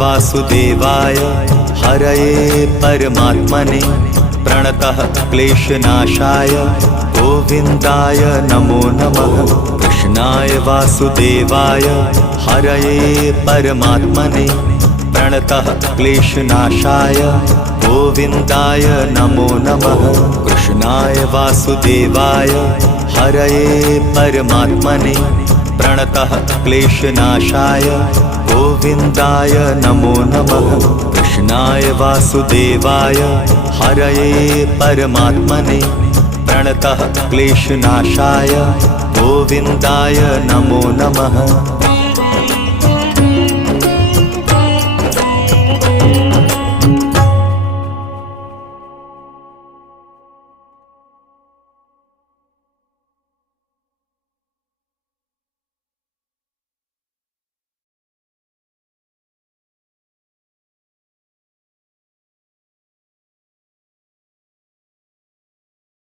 वासुदेवाय हरये परमात्मने प्रणतः क्लेशनाशाय गोविन्दाय नमो नमः। कृष्णाय वासुदेवाय हरये परमात्मने प्रणतः क्लेशनाशाय गोविन्दाय नमो नमः। कृष्णाय वासुदेवाय हरये परमात्मने प्रणतः क्लेशनाशाय गोविन्दाय नमो नमः। कृष्णाय वासुदेवाय हरये परमात्मने प्रणतः क्लेशनाशाय गोविन्दाय नमो नमः।